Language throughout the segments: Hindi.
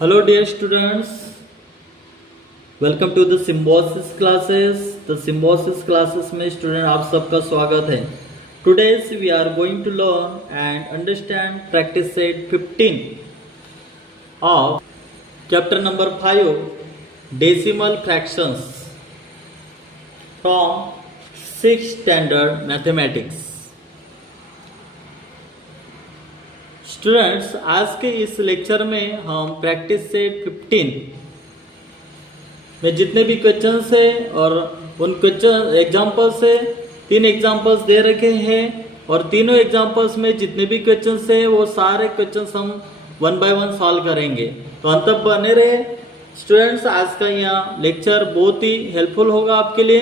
Hello dear students, welcome to the symbiosis classes. The symbiosis classes में स्टूडेंट आप सबका स्वागत है. Today we are going to learn and understand practice set 15 of chapter number 5 decimal fractions from 6th standard mathematics. Students आज के इस लेक्चर में हम प्रैक्टिस सेट 15 में जितने भी क्वेश्चंस है और उन क्वेश्चन एग्जांपल्स से 3 एग्जांपल्स दे रखे हैं और तीनों एग्जांपल्स में जितने भी क्वेश्चंस है वो सारे क्वेश्चंस हम 1 बाय 1 सॉल्व करेंगे. तो अंत तक बने रहे स्टूडेंट्स. आज का यहाँ लेक्चर बहुत ही हेल्पफुल होगा आपके लिए.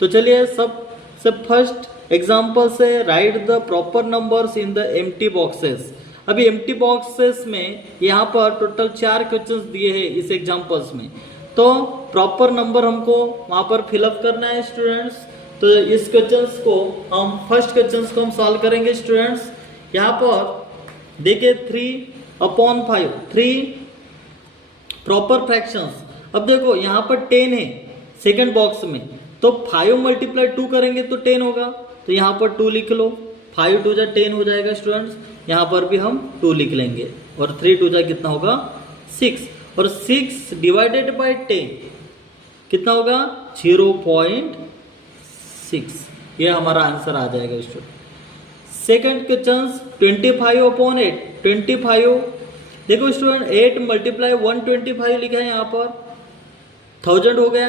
तो चलिए सबसे फर्स्ट एग्जाम्पल से right the proper numbers in the empty boxes. अभी एम्प्टी बॉक्सेस में यहाँ पर टोटल 4 क्वेश्चंस दिए हैं इस एग्जांपल्स में. तो प्रॉपर नंबर हमको वहाँ पर फिलअप करना है स्टूडेंट्स. तो इस क्वेश्चंस को हम फर्स्ट क्वेश्चंस को हम सॉल्व करेंगे स्टूडेंट्स. यहाँ पर देखिए 3/5 3 प्रॉपर फ्रैक्शंस. अब देखो यहाँ पर 10 है सेकेंड बॉक्स में, तो 5 मल्टीप्लाई 2 करेंगे तो 10 होगा. तो यहाँ पर 2 लिख लो. 5 2 जा 10 हो जाएगा स्टूडेंट्स. यहाँ पर भी हम 2 लिख लेंगे और 3 2 जा कितना होगा 6. और 6 डिवाइडेड बाय 10 कितना होगा 0.6. ये हमारा आंसर आ जाएगा स्टूडेंट. Second question 25/8 25. देखो स्टूडेंट 8 मल्टीप्लाई 125 लिखा है यहाँ पर 1000 हो गया.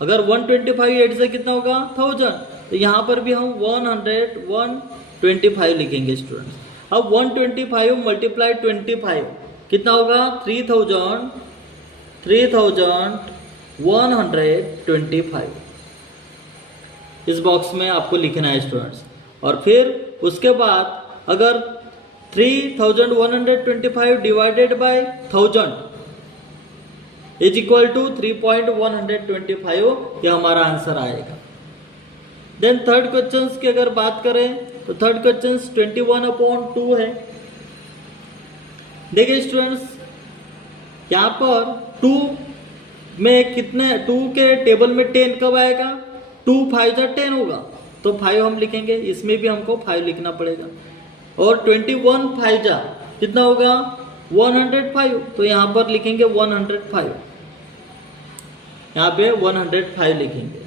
अगर 125 8 से कितना होगा 1000. तो यहाँ पर भी हम 125 लिखेंगे स्टूडेंट्स. अब 125 मल्टीप्लाई 25 कितना होगा 3125. इस बॉक्स में आपको लिखना है स्टूडेंट्स. और फिर उसके बाद अगर 3125 divided by 1000 is equal to 3.125. ये हमारा आंसर आएगा. देन थर्ड क्वेश्चन की अगर बात करें तो थर्ड क्वेश्चन 21/2 है. देखिए स्टूडेंट्स यहाँ पर 2 में कितने 2 के टेबल में 10 कब आएगा 2 5 जा 10 होगा. तो 5 हम लिखेंगे. इसमें भी हमको 5 लिखना पड़ेगा. और 21 5 जा कितना होगा 105. तो यहाँ पर लिखेंगे 105. यहाँ पे 105 लिखेंगे.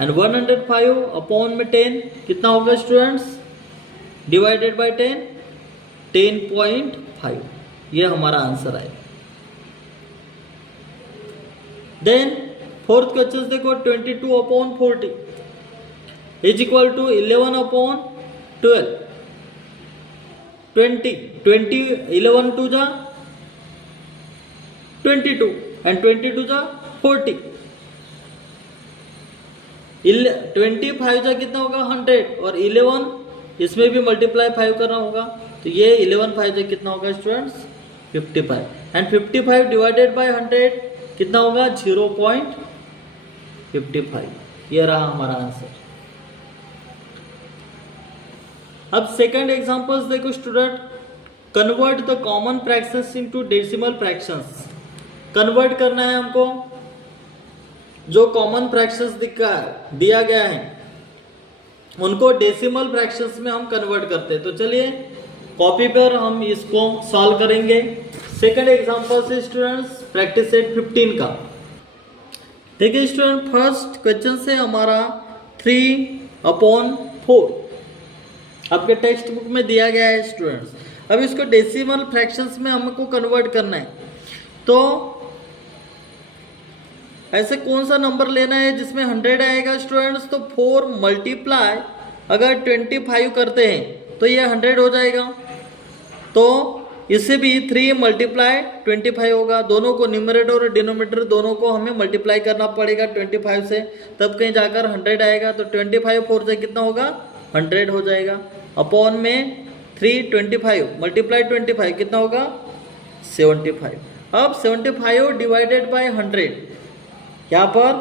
एंड 105 अपॉन में 10 कितना होगा स्टूडेंट्स डिवाइडेड बाय 10 10.5. ये हमारा आंसर आएगा. देन फोर्थ क्वेश्चन देखो 22/40 इज इक्वल टू 11/12. 20 11 2 जा 22 एंड 22 जा 40. 25 जा कितना होगा 100 और 11 इसमें भी मल्टीप्लाई 5 करना होगा. तो ये 11 5 जा कितना होगा स्टूडेंट्स 55. एंड 55 डिवाइडेड बाय 100 कितना होगा 0.55. ये रहा हमारा आंसर. अब सेकंड एग्जांपल्स देखो student. Convert the common fractions into decimal fractions. Convert करना है हमको. जो कॉमन फ्रैक्शंस दिया गया है उनको डेसिमल फ्रैक्शंस में हम कन्वर्ट करते हैं. तो चलिए कॉपी पर हम इसको सॉल्व करेंगे. सेकंड एग्जांपल से स्टूडेंट्स प्रैक्टिस सेट 15 का. देखिए स्टूडेंट फर्स्ट क्वेश्चन से हमारा 3/4 आपके टेक्स्ट बुक में दिया गया है स्टूडेंट्स. अब इसको डेसिमल फ्रैक्शंस में हमको कन्वर्ट करना है. तो ऐसे कौन सा नंबर लेना है जिसमें 100 आएगा स्टूडेंट्स. तो 4 मल्टीप्लाई अगर 25 करते हैं तो ये 100 हो जाएगा. तो इससे भी 3 मल्टीप्लाई 25 होगा. दोनों को न्यूमरेटर और डिनोमिनेटर दोनों को हमें मल्टीप्लाई करना पड़ेगा 25 से, तब कहीं जाकर 100 आएगा. तो 25 4 से कितना होगा 100 हो जाएगा. अपॉन में 3 25 मल्टीप्लाई 25 कितना होगा 75. अब 75 डिवाइडेड बाय 100 यहाँ पर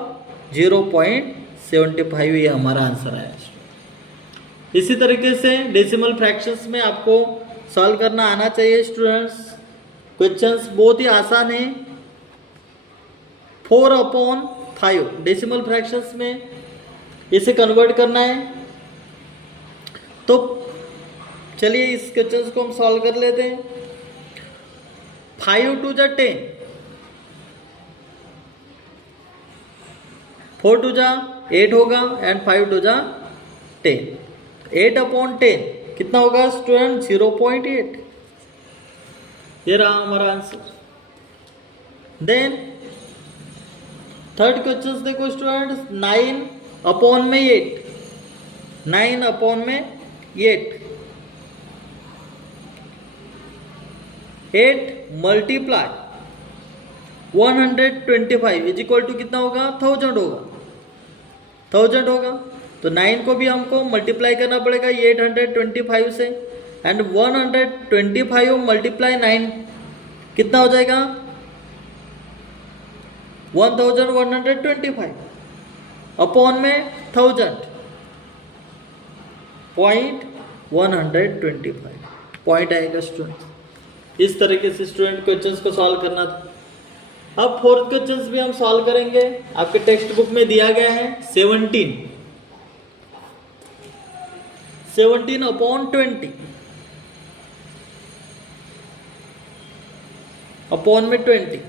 0.75 ये हमारा आंसर आया. इसी तरीके से डेसिमल फ्रैक्शंस में आपको सॉल्व करना आना चाहिए स्टूडेंट्स. क्वेश्चंस बहुत ही आसान है। 4/5 डेसिमल फ्रैक्शंस में इसे कन्वर्ट करना है। तो चलिए इस क्वेश्चंस को हम सॉल्व कर लेते हैं। 5 2 जा 10, 4 2 जा 8 होगा एंड 5 2 जा 10। 8/10 कितना होगा स्टूडेंट? 0.8। ये रहा हमारा आंसर। देन थर्ड क्वेश्चन देखो student, 9/8, 9/8, 8 multiply 125 is equal to कितना होगा? 1000 होगा, 1000 होगा। तो 9 को भी हमको मल्टीप्लाई करना पड़ेगा 825 से, एंड 125 मल्टीप्लाई 9 कितना हो जाएगा? 1125 अपॉन में 1000 .125 पॉइंट आएगा स्टूडेंट। इस तरीके से स्टूडेंट क्वेश्चंस को सॉल्व करना था। अब फोर्थ क्वेश्चंस भी हम सॉल्व करेंगे। आपके टेक्स्ट बुक में दिया गया है 17/20 अपॉन में 20।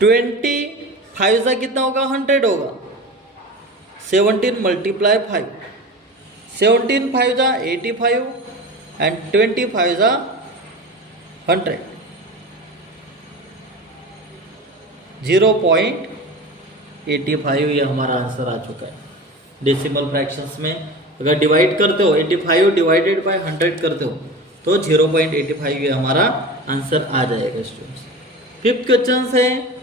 25 सा कितना होगा? 100 होगा। 17 मल्टीप्लाई 5, 17 5 जा 85 एंड 25 जा 100, 0.85 ये हमारा आंसर आ चुका है। डेसिमल फ्रैक्शंस में अगर डिवाइड करते हो 85 डिवाइडेड बाय 100 करते हो तो 0.85 ये हमारा आंसर आ जाएगा स्टूडेंट्स। फिफ्थ क्वेश्चन है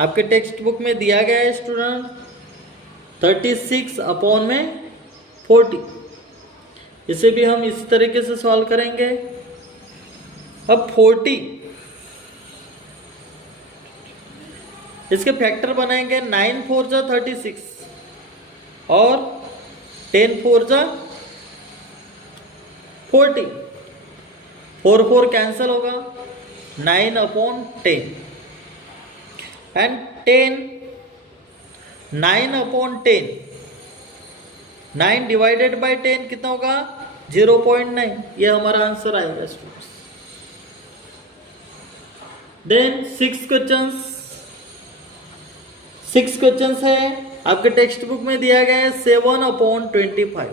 आपके टेक्स्ट बुक में दिया गया है स्टूडेंट 36/40। इसे भी हम इस तरीके से सॉल्व करेंगे। अब 40 इसके फैक्टर बनाएंगे। 9 4 जा 36 और 10 4 जा 40, 4 4 कैंसल होगा, 9/10 एंड 10 9/10, 9 डिवाइडेड बाय 10 कितना होगा? 0.9। ये हमारा आंसर आएगा स्टूडेंट्स। देन सिक्स क्वेश्चंस है आपके टेक्स्ट बुक में दिया गया है 7/25।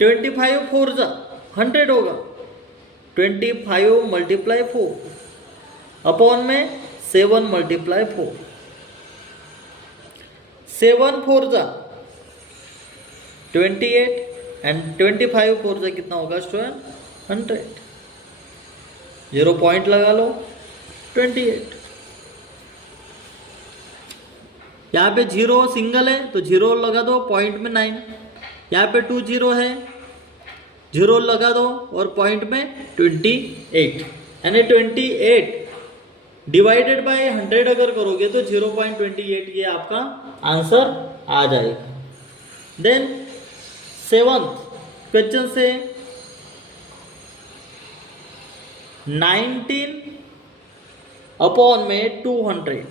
25 4 जा 100 होगा, 25 मल्टीप्लाई 4 अपॉन में 7 मल्टीप्लाई 4, 7 4 जा 28 एंड 25 4 जा कितना होगा स्टूडेंट? 100। 0 पॉइंट लगा लो 28। यहाँ पे 0 सिंगल है तो 0 लगा दो, पॉइंट में 9। यहाँ पे 2 0 है, 0 लगा दो और पॉइंट में 28, यानी 28 डिवाइडेड बाय 100 अगर करोगे तो 0.28 ये आपका आंसर आ जाएगा। देन सेवंथ क्वेश्चन से 19 अपॉन में 200,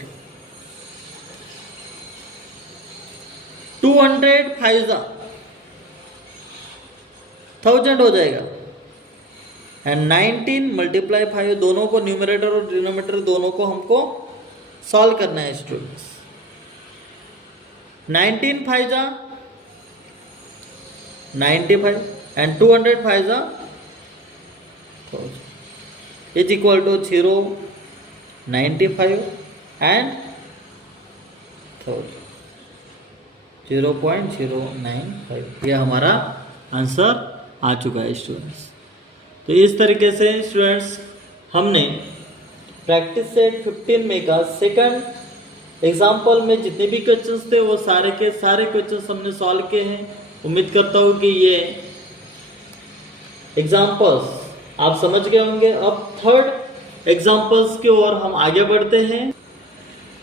200 5 जा 1000 हो जाएगा एंड 19 मल्टीप्लाई 5, दोनों को न्यूमरेटर और डिनोमिनेटर दोनों को हमको सॉल्व करना है स्टूडेंट्स। 19 5 जा 95 एंड 200 5 जा 1000 इज इक्वल टू 0 95 एंड 1000, 0.095 ये हमारा आंसर आ चुका है स्टूडेंट्स। तो इस तरीके से स्टूडेंट्स हमने प्रैक्टिस सेट 15 में का सेकंड एग्जाम्पल में जितने भी क्वेश्चंस थे वो सारे के सारे क्वेश्चंस हमने सॉल्व किए हैं। उम्मीद करता हूँ कि ये एग्जाम्पल्स आप समझ गए होंगे। अब थर्ड एग्जाम्पल्स की ओर हम आगे बढ़ते हैं।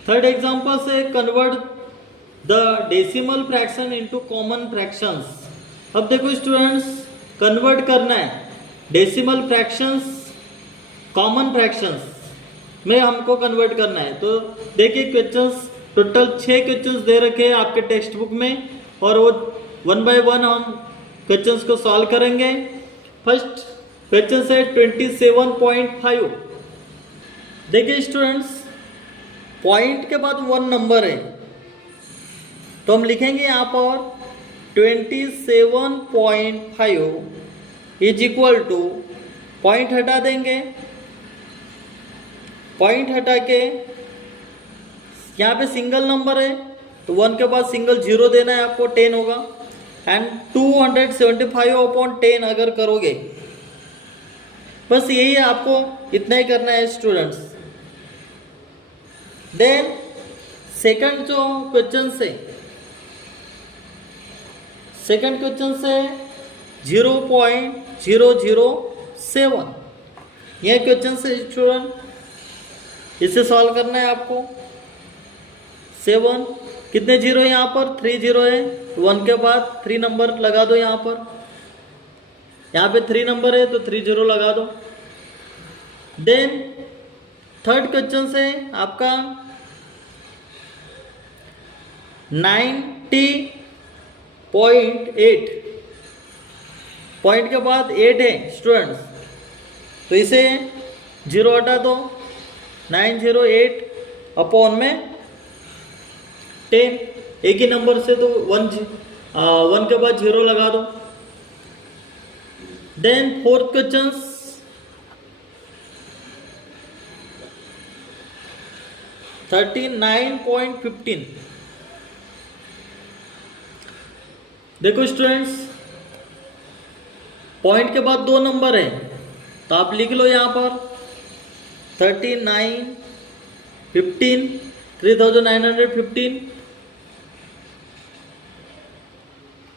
थर्ड एग्जाम्पल से convert the decimal fraction into common fractions. अब देखो स्टूडेंट्स, कन्वर्ट करना है डेसिमल फ्रैक्शंस कॉमन फ्रैक्शंस में हमको कन्वर्ट करना है। तो देखिए क्वेश्चंस, टोटल 6 क्वेश्चंस दे रखे हैं आपके टेक्स्ट बुक में, और वो 1 बाय 1 हम क्वेश्चंस को सॉल्व करेंगे। फर्स्ट क्वेश्चन है 27.5। देखिए स्टूडेंट्स, पॉइंट के बाद 1 नंबर है, तो हम लिखेंगे यहाँ पर 27.5 इज इक्वल टू, पॉइंट हटा देंगे, पॉइंट हटा के यहाँ पे सिंगल नंबर है तो 1 के बाद सिंगल 0 देना है आपको, 10 होगा। एंड 275/10 अगर करोगे, बस यही है, आपको इतना ही करना है स्टूडेंट्स। देन सेकंड जो क्वेश्चन से, सेकंड क्वेश्चन से 0.007 यह क्वेश्चन से स्टूडेंट, इसे सॉल्व करना है आपको। 7 कितने जीरो है यहाँ पर, 3 जीरो है, 1 के बाद 3 नंबर लगा दो यहाँ पर, यहाँ पे 3 नंबर है तो 3 जीरो लगा दो। देन थर्ड क्वेश्चन से आपका 90.8, पॉइंट के बाद 8 है स्टूडेंट्स, तो इसे 0 हटा दो, 908 अपॉन में 10, एक ही नंबर से तो 1 के बाद 0 लगा दो। Then fourth question 39.15। देखो स्टूडेंट्स, पॉइंट के बाद 2 नंबर है तो आप लिख लो यहाँ पर 3915,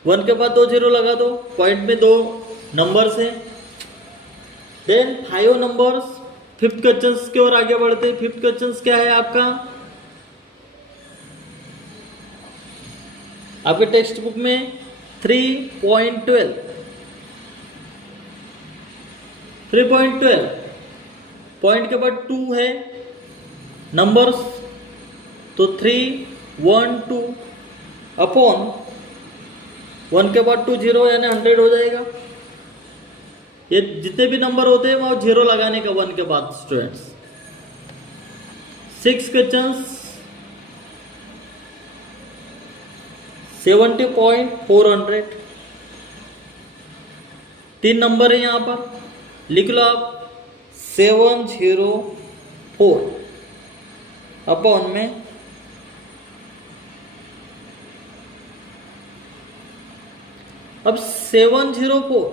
1 के बाद 2 जीरो लगा दो, पॉइंट में 2 नंबर्स हैं। देन 5 नंबर्स, फिफ्थ क्वेश्चन की ओर आगे बढ़ते हैं। फिफ्थ क्वेश्चन क्या है आपका, आपके टेक्स्ट बुक में 3.12, 3.12 पॉइंट के बाद 2 है नंबर्स, तो 3, 1, 2 अपॉन 1 के बाद 2 जीरो यानी 100 हो जाएगा। ये जितने भी नंबर होते हैं वो 0 लगाने का 1 के बाद स्टूडेंट्स। 6 क्वेश्चंस 70.400, 3 नंबर है यहाँ पर, लिख लो आप 704 अपॉन में अब 704,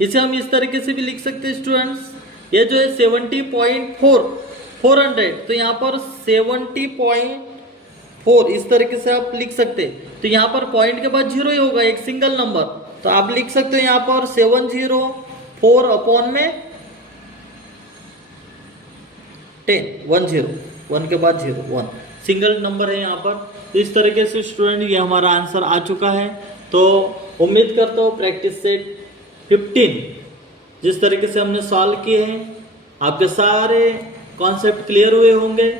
इसे हम इस तरीके से भी लिख सकते हैं स्टूडेंट्स। ये जो है 70.400, तो यहाँ पर 70.4 इस तरीके से आप लिख सकते हैं। तो यहाँ पर पॉइंट के बाद 0 ही होगा, एक सिंगल नंबर, तो आप लिख सकते हो यहाँ पर 704 अपॉन में 10, 10, 1 के बाद 0, 1 सिंगल नंबर है यहाँ पर। तो इस तरीके से स्टूडेंट ये हमारा आंसर आ चुका है। तो उम्मीद करता हूँ प्रैक्टिस सेट 15 जिस तरीके से हमने सॉल्व किए हैं आपके सारे कॉन्सेप्ट क्लियर हुए होंगे।